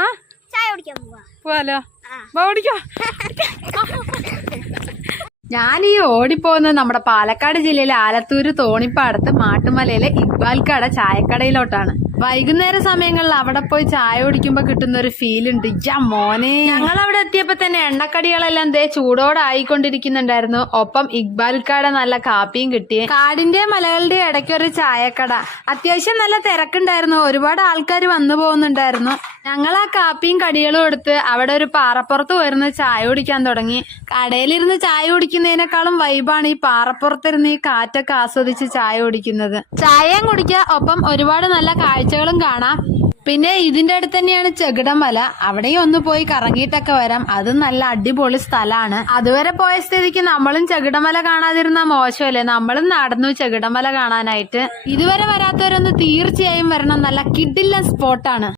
ആ പോവാലോ ഓടിക്കോ. ഞാൻ ഈ ഓടിപ്പോകുന്നത് നമ്മുടെ പാലക്കാട് ജില്ലയിലെ ആലത്തൂര് തോണിപ്പാടത്ത് മാട്ടുമലയിലെ ഇക്ബാൽക്കട ചായക്കടയിലോട്ടാണ്. വൈകുന്നേര സമയങ്ങളിൽ അവിടെ പോയി ചായ കുടിക്കുമ്പോ കിട്ടുന്ന ഒരു ഫീൽ ഉണ്ട്. മോനെ, ഞങ്ങൾ അവിടെ എത്തിയപ്പോ തന്നെ എണ്ണക്കടികളെല്ലാം ചൂടോടെ ആയിക്കൊണ്ടിരിക്കുന്നുണ്ടായിരുന്നു. ഒപ്പം ഇക്ബാൽക്കട നല്ല കാപ്പിയും കിട്ടി. കാടിന്റെ മലകളുടെ ഇടയ്ക്ക് ഒരു ചായക്കട. അത്യാവശ്യം നല്ല തിരക്കുണ്ടായിരുന്നു. ഒരുപാട് ആൾക്കാർ വന്നു പോകുന്നുണ്ടായിരുന്നു. ഞങ്ങൾ ആ കാപ്പിയും കടികളും എടുത്ത് അവിടെ ഒരു പാറപ്പുറത്ത് വരുന്ന ചായ കുടിക്കാൻ തുടങ്ങി. കടയിലിരുന്ന് ചായ കുടിക്കുന്നതിനേക്കാളും വൈബാണ് ഈ പാറപ്പുറത്തിരുന്ന് ഈ കാറ്റൊക്കെ ആസ്വദിച്ച് ചായ കുടിക്കുന്നത്. ചായയും കുടിക്കുക, ഒപ്പം ഒരുപാട് നല്ല കാഴ്ചകളും കാണാം. പിന്നെ ഇതിന്റെ അടുത്ത് തന്നെയാണ് ചെകിടമല. അവിടെയും ഒന്ന് പോയി കറങ്ങിയിട്ടൊക്കെ വരാം. അത് നല്ല അടിപൊളി സ്ഥലമാണ്. അതുവരെ പോയ സ്ഥിതിക്ക് നമ്മളും ചെകിടമല കാണാതിരുന്ന മോശമല്ലേ. നമ്മളും നടന്നു ചെകിടമല കാണാനായിട്ട്. ഇതുവരെ വരാത്തവരൊന്ന് തീർച്ചയായും വരണം. നല്ല കിടിലൻ സ്പോട്ടാണ്.